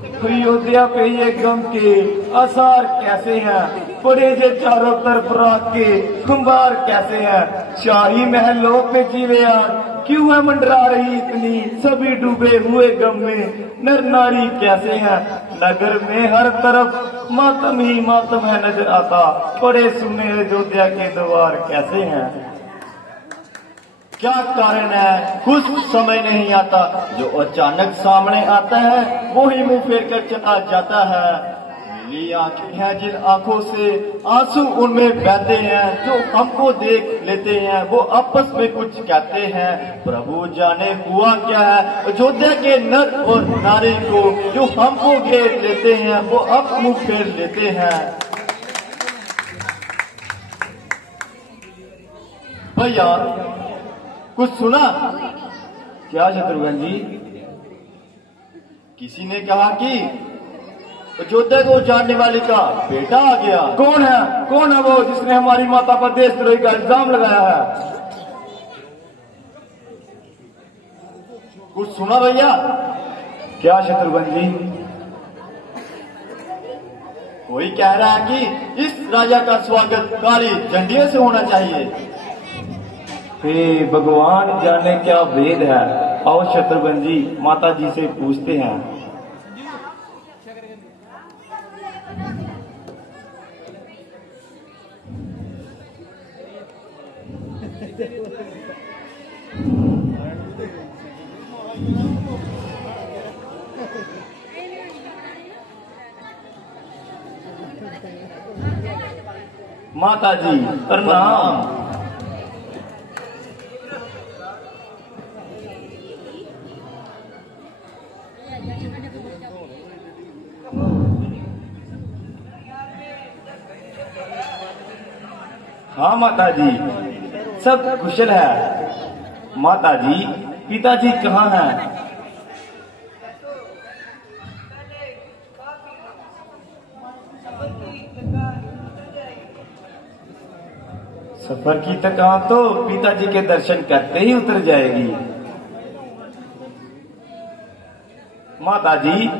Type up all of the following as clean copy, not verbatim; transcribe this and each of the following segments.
अयोध्या पे ये गम के आसार कैसे हैं, पड़े जे चारों तरफ राख के खंबार कैसे हैं। शाही महलों पे जीवे यार क्यों है मंडरा रही इतनी, सभी डूबे हुए गम में नर नारी कैसे हैं। नगर में हर तरफ मातम ही मातम है नजर आता, पड़े सुने अयोध्या के द्वार कैसे हैं। क्या कारण है कुछ समय नहीं आता, जो अचानक सामने आता है वो ही मुंह फेर कर चला जाता है। नीली आंखें हैं जिन आंखों से आंसू उनमें बहते हैं, जो हमको देख लेते हैं वो आपस में कुछ कहते हैं। प्रभु जाने हुआ क्या है अयोध्या के नर और नारी को, जो हमको घेर लेते हैं वो अब मुंह फेर लेते हैं। भैया कुछ सुना क्या शत्रुघ्न जी? किसी ने कहा कि अयोध्या को जानने वाले का बेटा आ गया। कौन है वो जिसने हमारी माता पर देशद्रोही का इल्जाम लगाया है? कुछ सुना भैया? क्या शत्रुघ्न जी? कोई कह रहा है कि इस राजा का स्वागत काली झंडियों से होना चाहिए। हे भगवान जाने क्या भेद है। आओ शत्रुघ्न जी माता जी से पूछते हैं। माता जी प्रणाम। हाँ माता जी सब कुशल है। माता जी पिताजी कहाँ हैं? सफर की थकान तो पिताजी के दर्शन करते ही उतर जाएगी। माता जी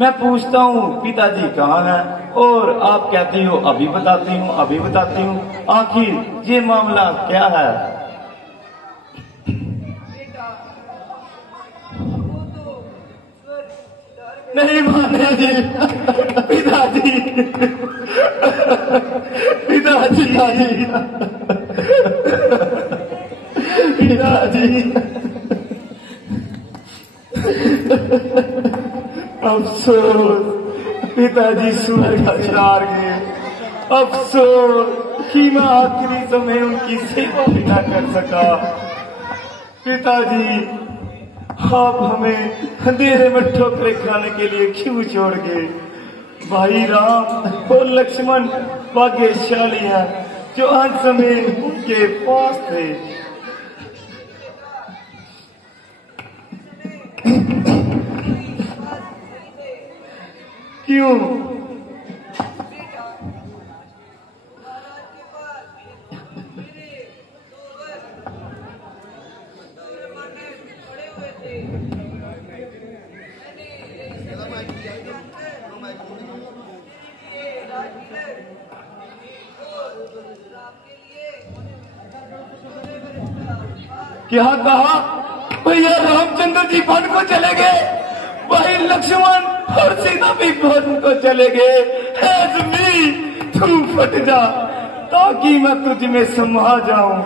मैं पूछता हूँ पिताजी कहाँ हैं, और आप कहती हो अभी बताती हूँ। आखिर ये मामला क्या है? नहीं माने जी पिताजी अफसोस पिताजी स्वर्ग हजार गए। अफसोस कि मैं आखिरी समय उनकी सेवा भी ना कर सका। पिताजी आप हमें अंधेरे में ठोकरे खाने के लिए क्यों छोड़ गए? भाई राम और लक्ष्मण भाग्यशाली हैं जो आज समय उनके पास थे। क्यों? क्या कहा? भैया रामचंद्र जी वन को चले गए, भाई लक्ष्मण और सीता भी वन को चले गए। तू फट जा ताकि मैं तुझ में समा जाऊं।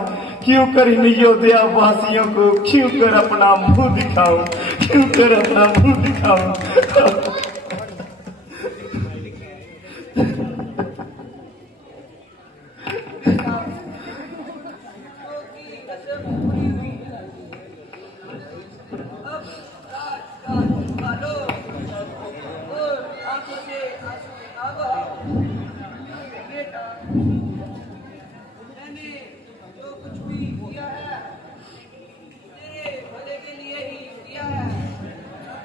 क्यों कर इन अयोध्या वासियों को क्यों कर अपना मुंह दिखाऊं, क्यों कर अपना मुंह दिखाऊं।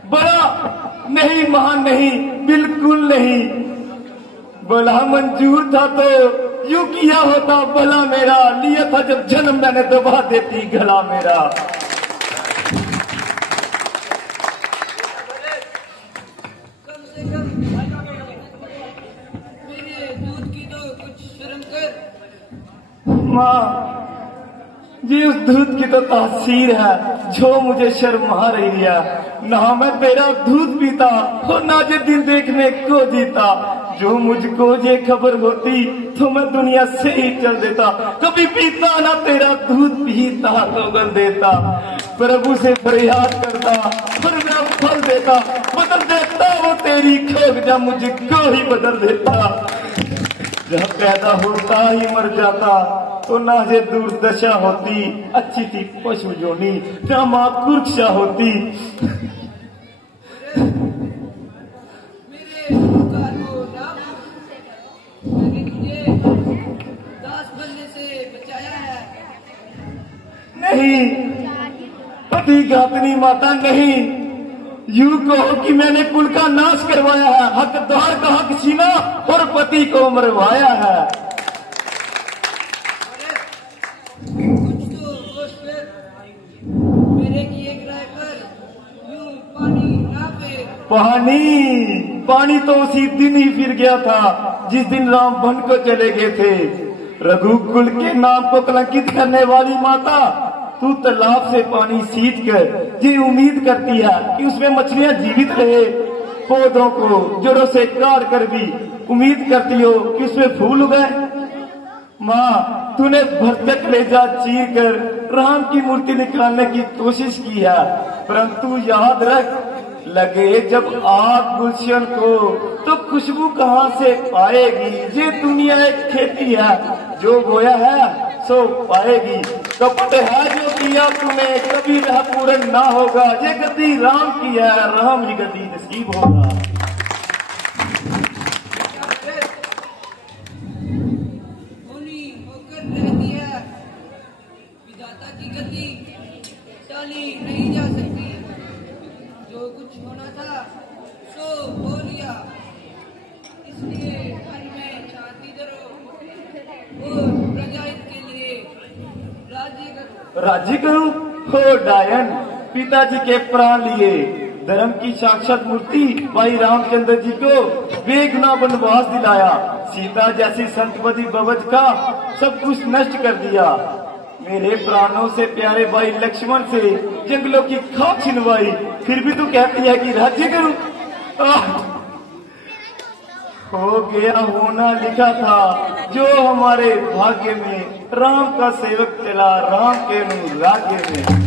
बड़ा नहीं, महान नहीं, बिल्कुल नहीं। भला मंजूर था तो यूं किया होता भला मेरा, लिया था जब जन्म मैंने दबा देती गला मेरा। मेरे दूध की तो कुछ शर्म कर। माँ जी, उस दूध की तो तासीर है जो मुझे शर्मा रही है। ना मैं तेरा दूध पीता और ना ये दिन देखने को जीता। जो मुझको ये खबर होती तो मैं दुनिया से ही चल देता। कभी पीता ना तेरा दूध, पीता तो गल देता। प्रभु से फरियाद करता और मैं फल देता। बदल देता वो तेरी खोज, जब मुझको ही बदल देता। जब पैदा होता ही मर जाता तो ना ये दुर्दशा होती। अच्छी थी पशु जोनी, जहाँ माँ कुर्क्षा होती। मेरे पुकार को ना मैंने तुझे दास बनने से बचाया है। नहीं पति घातनी माता नहीं, यूं कहो कि मैंने कुल का नाश करवाया है। हकदार का हक छीना और पति को मरवाया है। कुछ तो होश कर, मेरे की एक राय पर यूं पानी ना फेर। पानी तो उसी दिन ही फिर गया था जिस दिन राम वन को चले गए थे। रघुकुल के नाम को कलंकित करने वाली माता, तू तालाब से पानी सींच कर ये उम्मीद करती है कि उसमें मछलियां जीवित रहे। पौधों को जड़ों से काट कर भी उम्मीद करती हो कि उसमें फूल उगाए। माँ, तूने भरतक कलेजा चीर कर राम की मूर्ति निकालने की कोशिश की है, परंतु याद रख, लगे जब आग गुलशन को तो खुशबू कहाँ से पाएगी। ये दुनिया एक खेती है, जो बोया है सो पाएगी। कपट है जो किया तुम्हें, कभी वह पूर्ण ना होगा। ये गति राम की है, राम ही गति नसीब होगा। होनी होकर रहती है, विधाता की गति टाली नहीं जा सकती। जो कुछ होना था सो हो लिया, इसलिए मन में शांति धरो और प्रजा के लिए राज्य करो। राज्य करूं? हो डायन, पिताजी के प्राण लिए धर्म की साक्षात मूर्ति भाई रामचंद्र जी को बेगुनाह वनवास दिलाया। सीता जैसी संतपति भवज का सब कुछ नष्ट कर दिया। मेरे प्राणों से प्यारे भाई लक्ष्मण से जंगलों की खाक छिनवाई। फिर भी तू कहती है कि राज्य करूं? हो गया, होना लिखा था जो हमारे भाग्य में। राम का सेवक चला राम के राज्य में।